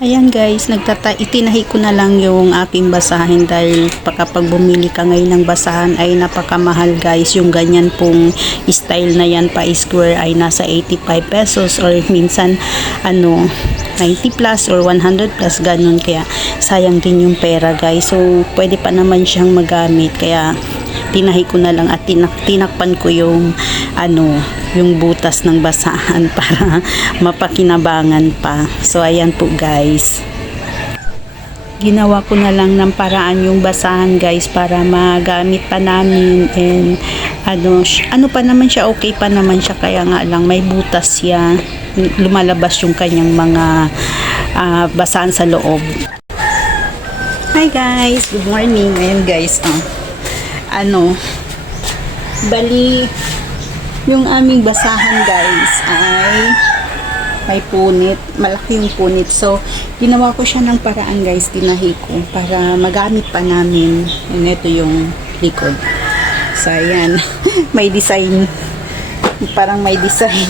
Ayan guys, itinahi ko na lang yung aking basahin dahil kapag bumili ka ngayon ng basahan ay napakamahal guys. Yung ganyan pong style na yan pa square ay nasa 85 pesos or minsan 90 plus or 100 plus ganun. Kaya sayang din yung pera guys. So pwede pa naman siyang magamit. Kaya tinahi ko na lang at tinakpan ko yung yung butas ng basahan para mapakinabangan pa. So ayan po guys, ginawa ko na lang ng paraan yung basahan guys para magamit pa namin, and ano pa naman siya, okay pa naman siya, kaya nga lang may butas siya, lumalabas yung kanyang mga basahan sa loob. Hi guys, good morning. Ayan guys, bali yung aming basahan guys ay may punit, malaki yung punit. So ginawa ko siya ng paraan guys, tinahi ko para magamit pa namin. And ito yung likod. So ayan, may design, parang may design.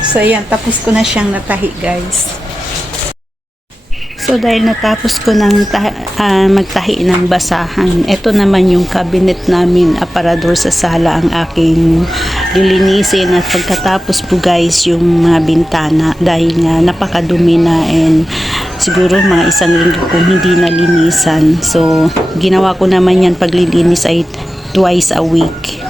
So ayan, tapos ko na siyang natahi guys. So dahil natapos ko ng magtahi ng basahan, ito naman yung cabinet namin, aparador sa sala ang aking lilinisin. At pagkatapos po guys, yung mga bintana, dahil nga napakadumi na, and siguro mga isang linggo kung hindi nalinisan. So ginawa ko naman yan, paglilinis ay twice a week.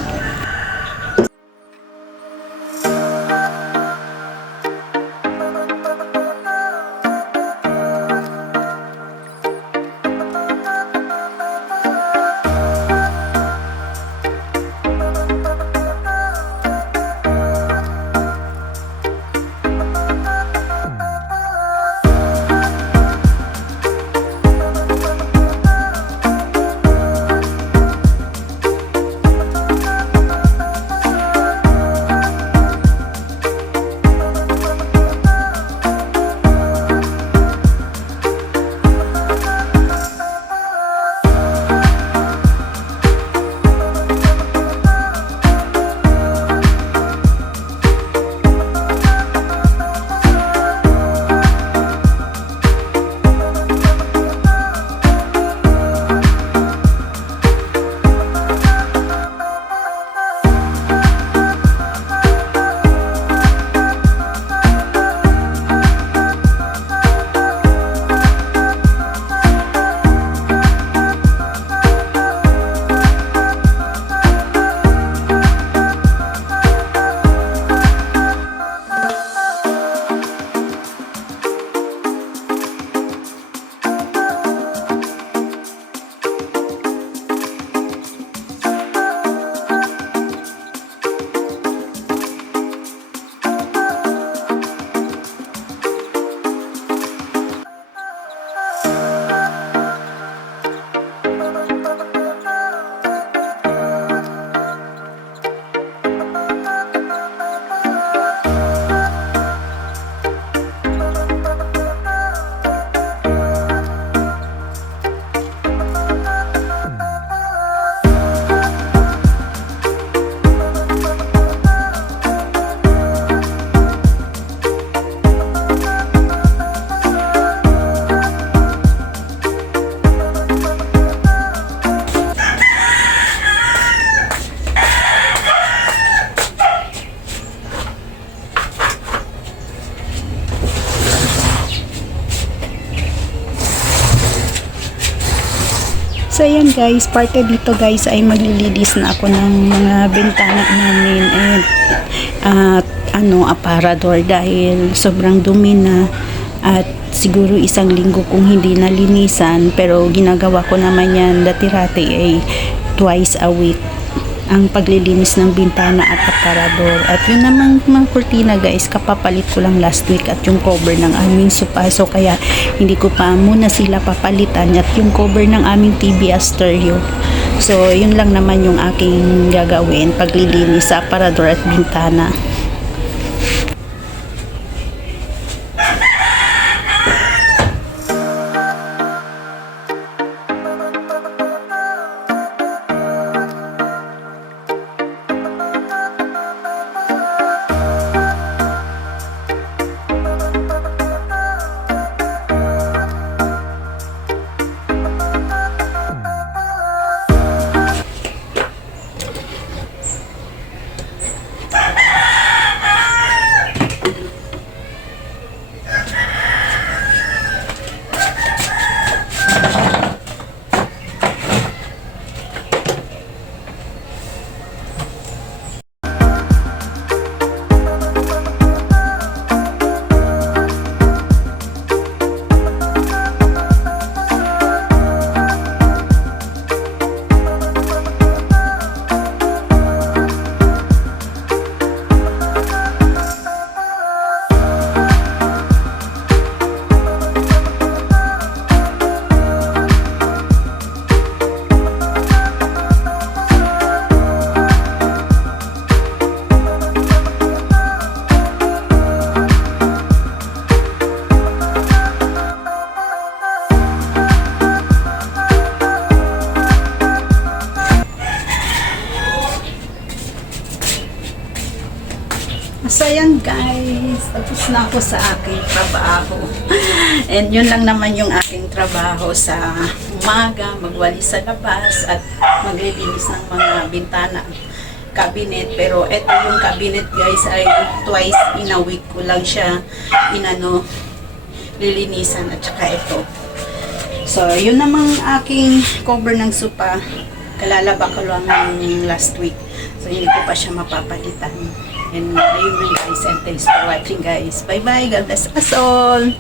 So ayan guys, parte dito guys ay maglilinis na ako ng mga bintana namin and aparador dahil sobrang dumi na, at siguro isang linggo kung hindi nalinisan, pero ginagawa ko naman yan dati-rati ay twice a week ang paglilinis ng bintana at aparador. At yun namang mga kurtina guys, kapapalit ko lang last week, at yung cover ng aming sofa, so kaya hindi ko pa muna sila papalitan, at yung cover ng aming TV stereo. So yun lang naman yung aking gagawin, paglilinis sa aparador at bintana. guys, tapos na ako sa aking trabaho. And yun lang naman yung aking trabaho sa umaga, magwalis sa labas at maglilinis ng mga bintana, cabinet. Pero eto yung cabinet guys ay twice in a week ko lang siya lilinisan at saka ito. So yun namang aking cover ng sopa, kalalaba ko lang ng last week. So hindi ko pa siya mapapalitan. And ayun na guys, and thanks for watching guys. Bye bye, God bless us all.